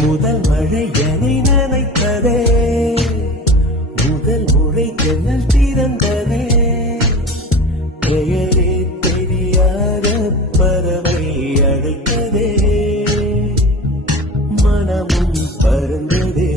முதல் மழை என்னை நனைத்ததே, முதல் முறை ஜன்னல் திறந்ததே, பெயரே தெரியாத பறவை அழைத்ததே, மனமும் பறந்ததே.